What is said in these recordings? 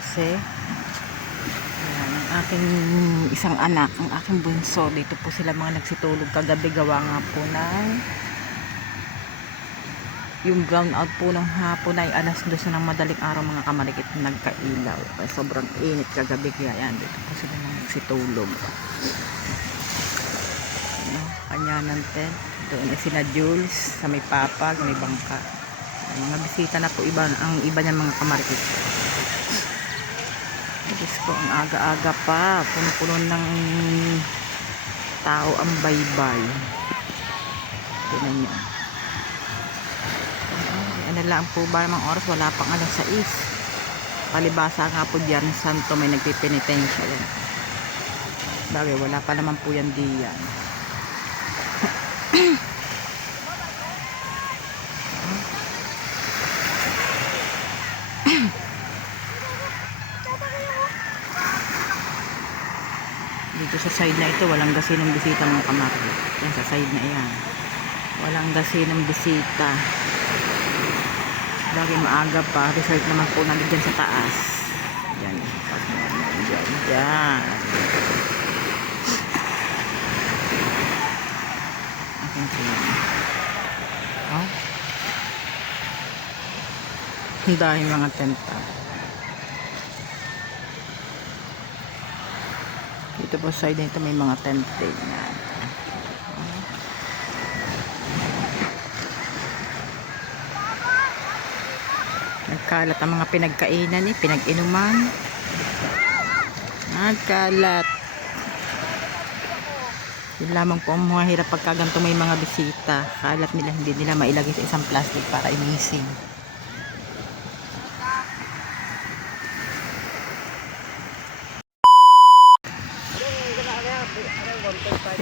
12. Ayan, ang aking isang anak, ang aking bunso. Dito po sila mga nagsitulog kagabi. Gawa nga po ng yung brown out po ng hapon ay alas 2 ng madaling araw mga kamarikit, nagkailaw. Sobrang init kagabi. Kaya yan, dito po sila mga nagsitulog. Kanya ng tent. Doon ay sina Jules sa may papag, may bangka. Mga bisita na po iba, ang iba niyan mga kamarikit. Diyos ko, ang aga-aga pa. Puno-puno ng tao ang baybay. Tignan niyo. Ano lang po ba mga oras? Wala pang alas 6. Palibasa nga po diyan Santo may nagpipinitensya yan. Bagay, wala pa naman po yan diyan. Dito sa side na ito walang gasinong bisita mga kamarikit. Yan sa side na yan walang gasinong bisita. Lagi maaga pa, resort naman po namin dyan sa taas. Yan, yan. Akin po yan. Oh. Dahil mga tenta. Dito po side nito may mga tente na. Nagkalat ang mga pinagkainan pinag-inuman. Nagkalat. Yun lamang po ang mga hirap pagka ganito may mga bisita. Kalat nila, hindi nila mailagay sa isang plastic para inising.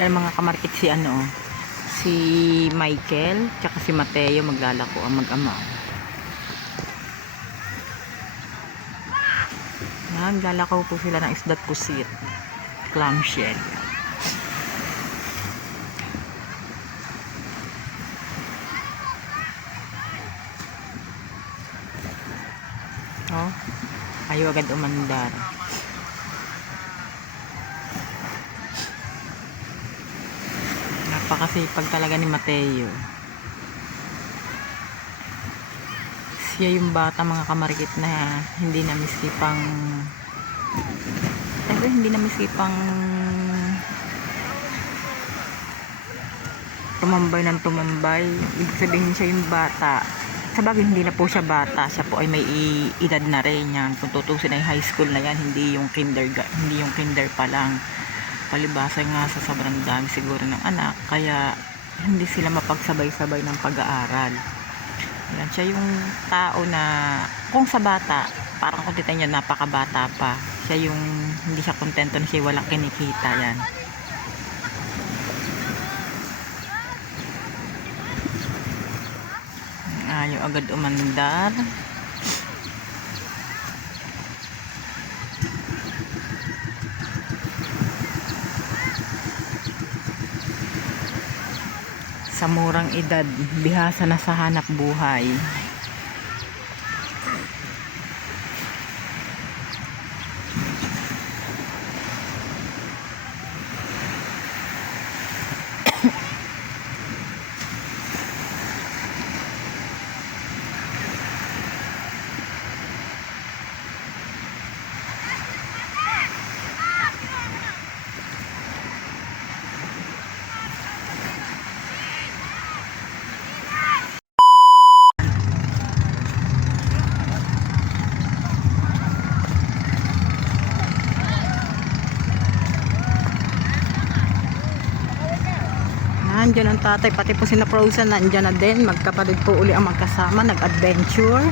Yan mga kamarkit si Michael tsaka si Mateo maglalako ang mag-ama. Naglalakaw po sila ng isda't pusit, clamshell. Oh, ayaw agad umandar. Napakasipag talaga ni Mateo. Siya yung bata mga kamarikit na hindi na miskipang tumambay ng tumambay. Ibig sabihin siya yung bata. Sabagay hindi na po siya bata, siya po ay may edad na rin yan. Kung tutusin ay high school na yan, hindi yung kinder pa lang. Palibasa nga sa sobrang dami siguro ng anak, kaya hindi sila mapagsabay-sabay ng pag-aaral. Yan, siya yung tao na kung sa bata parang kung tita niya napakabata pa, siya yung hindi siya kontento na siya walang kinikita. Yan, ayaw agad umandar. Sa murang edad, bihasa na sa hanap buhay. Nandiyan ang tatay, pati po sina Frozen nandiyan na din. Magkapatid po uli ang magkasama, nag-adventure.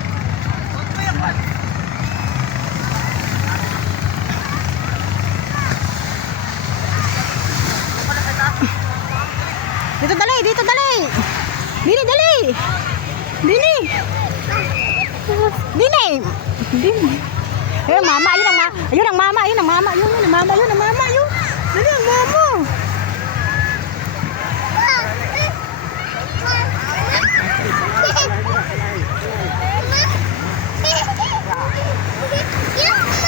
Dito dali, dito dali. Dini dali. Dini. Dini. Dini. Ayun mama, ayun ang mama, ayun ang mama, ayun ang mama, ayun ang mama, ayun ang mama, ayun. Dali ang mama. Yeah.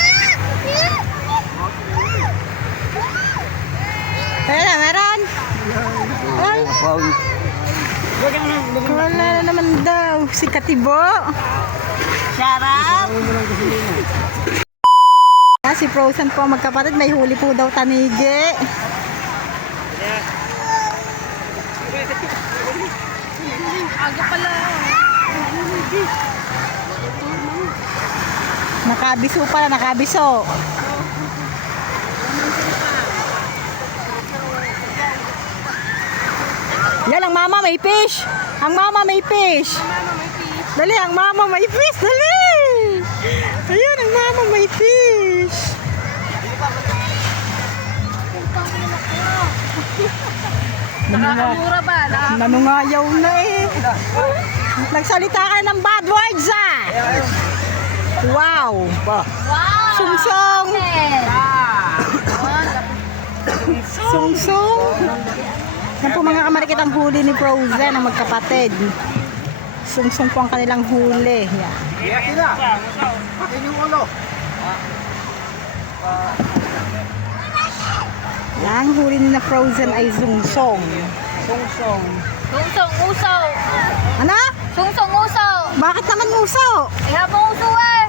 Wala na naman daw. Si Katibo. Sarap. Si Frozen po magkapatid. May huli po daw tanigi. Aga pala. Nakabiso pala, nakabiso. Yan, ang mama may fish. Ang mama may fish. Dali, ang mama may fish. Dali. Ayun, ang mama may fish. Nakakamura ba? Nanungayaw na eh. Nagsalita ka ng bad words ah. Wow. Wow! Sungsong. Sungsong. Yan po mga kamarikit ang huli ni Frozen ang magkapatid. Sungsong po ang kanilang huli. Yan. Yan, ang huli ni na Frozen ay sungsong. Sungsong uso! Ano? Sungsong uso! Bakit naman uso? Ihabang uso eh!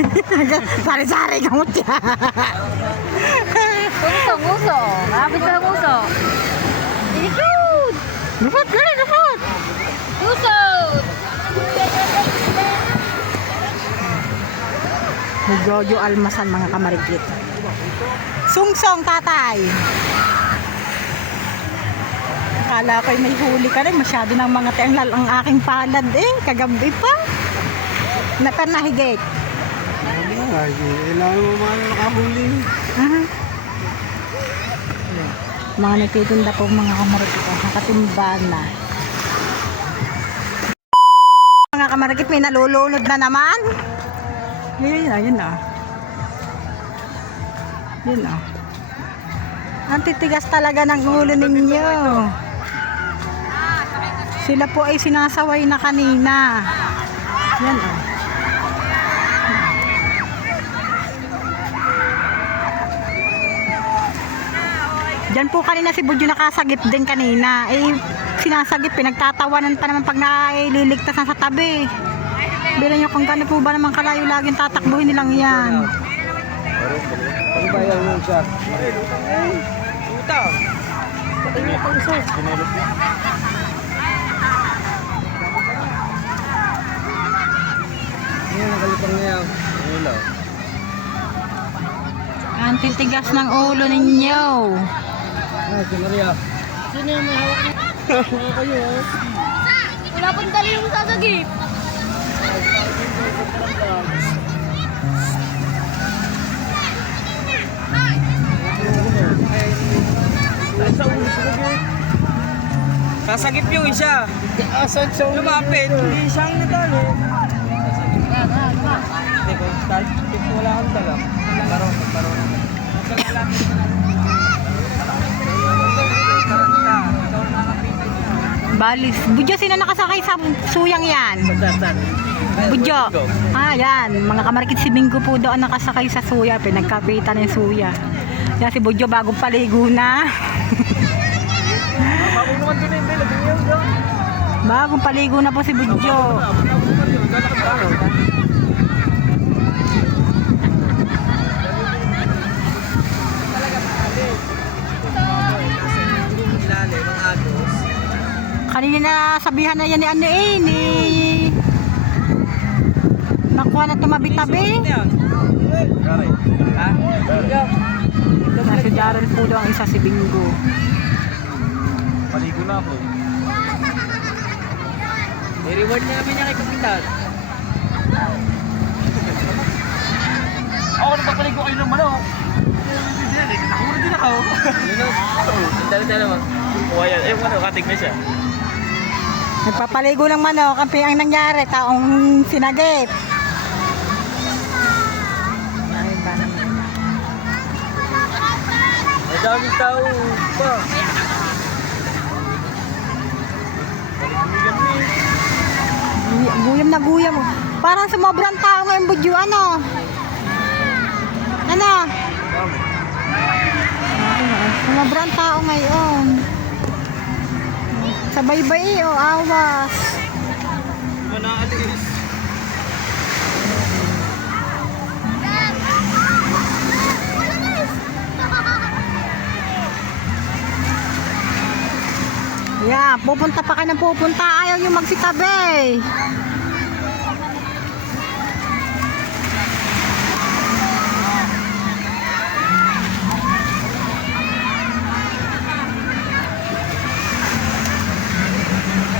Sari-sari ka mo siya. Sungsong uso! Malapit sa uso! Ikot! Lupot, dali, lupot. Uso! Jojo almasan mga kamarikit. Sungsong tatay. Akala ko'y may huli ka rin. Masyado ng mga tenglal ang aking palad eh. Kagabi pa. Napanahigit. Kailangan mo mga nakahuli. Mga nagtitinda po mga kamarikit. Nakatimba na. Mga kamarikit, may nalulunod na naman. Yun na, yun na. Yun na. Ang titigas talaga ng ulo ninyo. Sila po ay sinasaway na kanina. Yan o. Diyan po kanina si Budyo nakasagip din kanina. Eh, sinasagip, pinagtatawanan pa naman pag naililigtas na sa tabi. Bila nyo kung gano'n po ba naman kalayo laging tatakbuhin nilang yan. Ano ba yan yun siya? Utang! Ano nakalipang na yan? Hello. Ang titigas ng ulo ninyo. Si Maria. Sino yung may hawak na? Mga kayo ha? Wala pang dali yung sasagip! Sasagip yung isa. Asan siya? Lumapit. Hindi siyang natalo. Hindi ko. Wala kang dala. Paro. Balis. Budyo, sino nakasakay sa suyang yan? Budyo. Ah, yan. Mga kamarikit si Bingo po doon nakasakay sa suya. Pinagkapitan ng suya. Yan si Budyo bagong paligo na. Bagong paligo na po si Budyo. Ilalim ng agos. Kanina sabihan na yan ni ano eh, ni nakuha na tumabi-tabi. Si Darren po daw ang isa si Bingo. Paligo na ako. I-reward na namin niya kay Kapitan. Ako nagpapaligo kayo ng manok. Nakahuli din ako. Dali-dali mo. Kuwayan. Eh, ano, katig na siya. Nagpapaligo ng manok, ang nangyari, taong sinagip. Ay, ba naman. May daming tao pa. Guyam na guyam. Parang sumobrang tao ngayon, Budyo. Ano? Ano? Sumobrang tao ngayon. Sa baybay o awas. Manaalis. Yeah, pupunta pa ka ng pupunta. Ayaw yung magsitabi.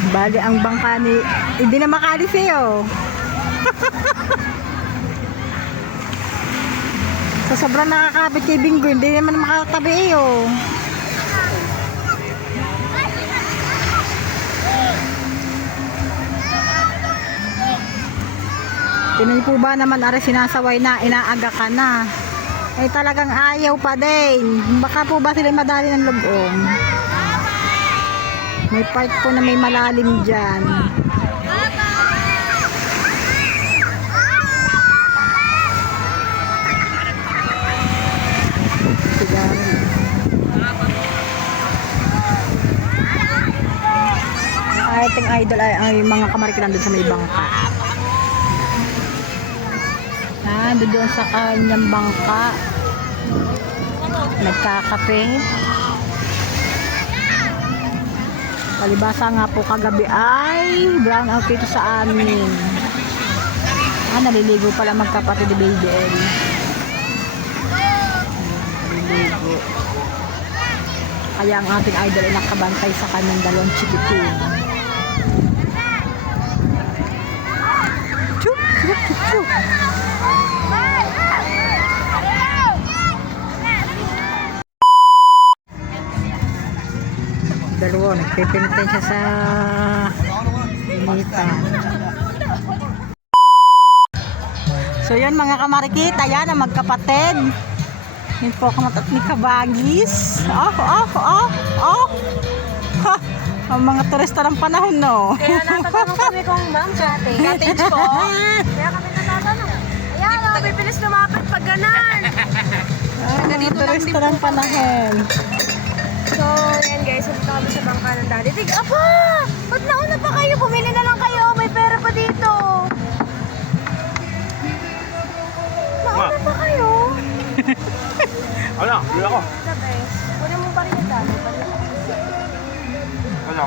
Bali ang bangka ni hindi na makalis sa'yo. Sa sobrang nakakapit kay Bingo, hindi naman makatabi iyo. Tinay po ba naman ari sinasaway na inaaga ka na? Eh talagang ayaw pa din. Baka po ba sila madali ng lugong? May part po na may malalim dyan. Sigari. Ating idol ay mga kamarikilan doon sa may bangka. Doon sa kanyang bangka nagkakape. Palibasa nga po kagabi ay brown out dito sa amin. Naliligo pala magkapatid ni Baby Ellie. Naliligo. Kaya ang ating idol ay nakabantay sa kanyang dalawang chikitin. Chuk, chuk, chuk, chuk. Dalawa, nagpipinitin siya sa initan. So yun mga kamarikit, ayan ang magkapatid. Yun po kamatat ni Kabagis. Ha, ang mga turista ng panahon, no? Kaya natatanong kami kung ma'am cottage po. Kaya kami natatanong. Ayan, nabibilis lumapit pag ganan. Ang mga turista ng panahon. So, yan guys, nandito kami sa bangka ng daddy. Apa! Ba't nauna pa kayo? Bumili na lang kayo. May pera pa dito. Nauna pa kayo. Wala, hindi ako. The best. Kunin mo pa rin yung dami. Wala.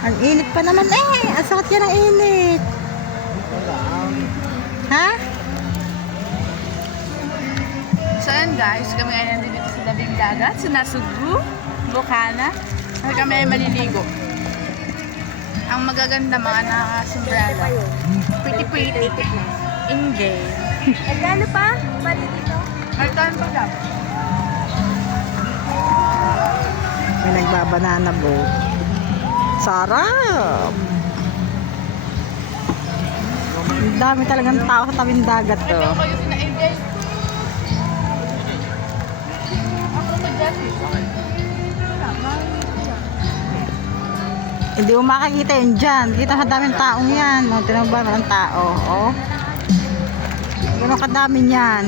Ang init pa naman eh. Ang sakit yan ang init. Ha? So yan guys, kami ay nandito sa tabing dagat, sa Nasugbu, Bukana. At kami ay maliligo. Ang magaganda mga nakasombrero. Pretty. Ingay. Gano pa? Bali dito? Magkaan pa daw. May nagbabanana boat. Sarap! Ang dami talagang tao sa tabing dagat to. Ito kayo sina AJ. Ako to Jeffy. Hindi mo makakita yun dyan. Kita sa daming taong yan. Tinabang ng tao. Oh. Gano'ng kadami yan.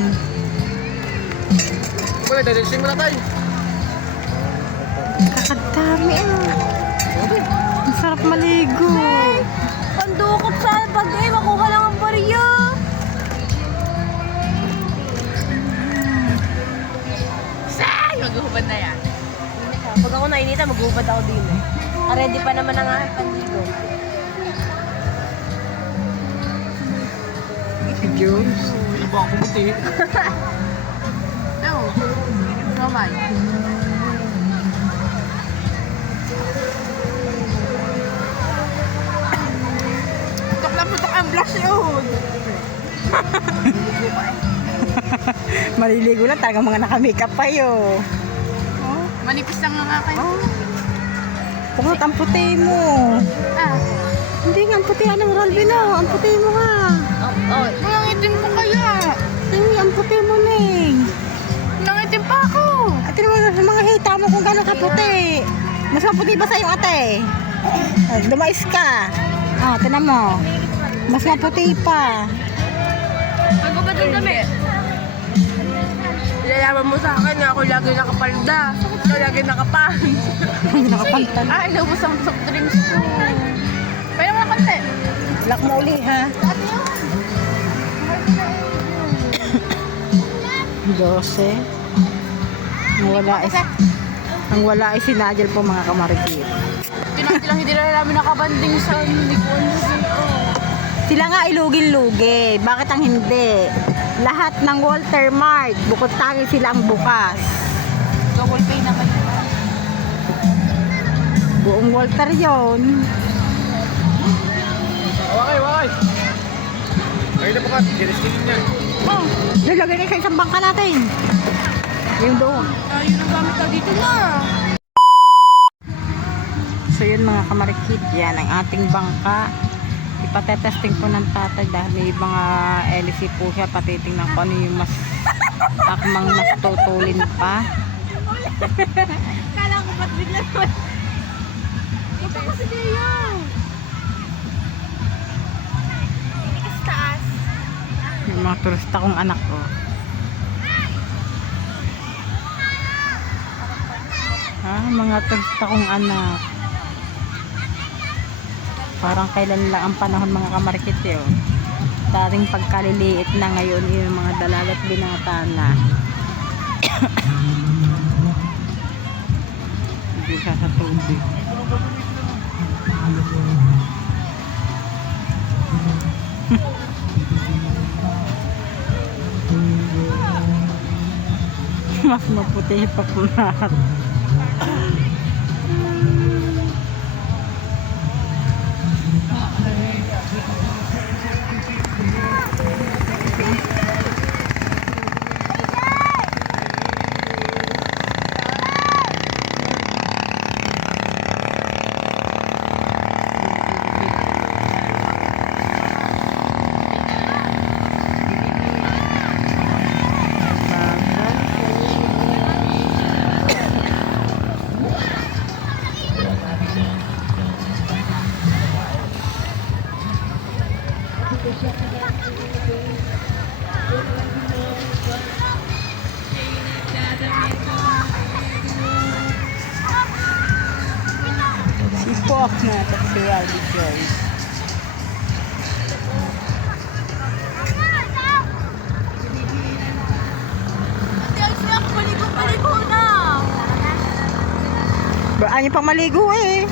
Pwede, dadasin mo na tayo. Kakadami Ang sarap maligo. Pandukot sa pag makuha lang ang bariya. Say! Maghuhubad na yan. Pag ako nainita, maghubad ako din eh. Ready pa naman ang aking pandigo. Jules. Ano ba ako muti? No. Romay. Putok na putok ang blush yun. Maliligo lang. Talagang mga naka-makeup pa yun. Oh, manipis lang nga kayo. Pagkat ang puti mo. Ah, Hindi nga, ang puti. Anong Rolvin o? Ang puti mo nga. nangitim ko kaya. Tingnan, ang puti mo, Ning. Nangitim pa ako. At tingnan mo sa mga hita mo kung gano'n kaputi. Mas maputi ba sa'yo, ate? Dumais ka. Tingnan mo. Mas maputi pa. Magubad ang dami. Ilalaman mo sa akin na ako lagi nakapalda. ikaw lagi nakapang. Nakapantan. Ah, inaubos ang soft drinks ko. Pwede mo na konti. Lock mo uli ha. Dati yun. 12. Ang wala ay si Nigel po mga kamarikit. Tinanti lang hindi na namin nakabanding sa Nikon. Sila nga ilugin-lugi. Bakit ang hindi? Lahat ng Walter Mart, bukod tangi sila ang bukas. Double pay na kayo. Buong Walter yon. Wakay, wakay. Kayo na po ka, ginistingin niya. Oh, nilagay na sa isang bangka natin. Yung doon. Ayun ang gamit ka dito na. So yun mga kamarikit, yan ang ating bangka. Ipatetesting po ng tatay dahil may mga LC po siya. Patitingnan ko ano yung mas akmang mas tutulin pa. Kala ko ba't bigla naman. Ito kasi Deo. Inikas taas. Yung mga turista kong anak ko. Mga turista kong anak. Parang kailan lang ang panahon mga kamarikit yun. Dating pagkaliliit na ngayon yung mga dalagat binata na. Hindi siya sa tubig. Mas maputi pa po lahat. Sipok na si Riley Joyce. Ayaw pang maligo eh.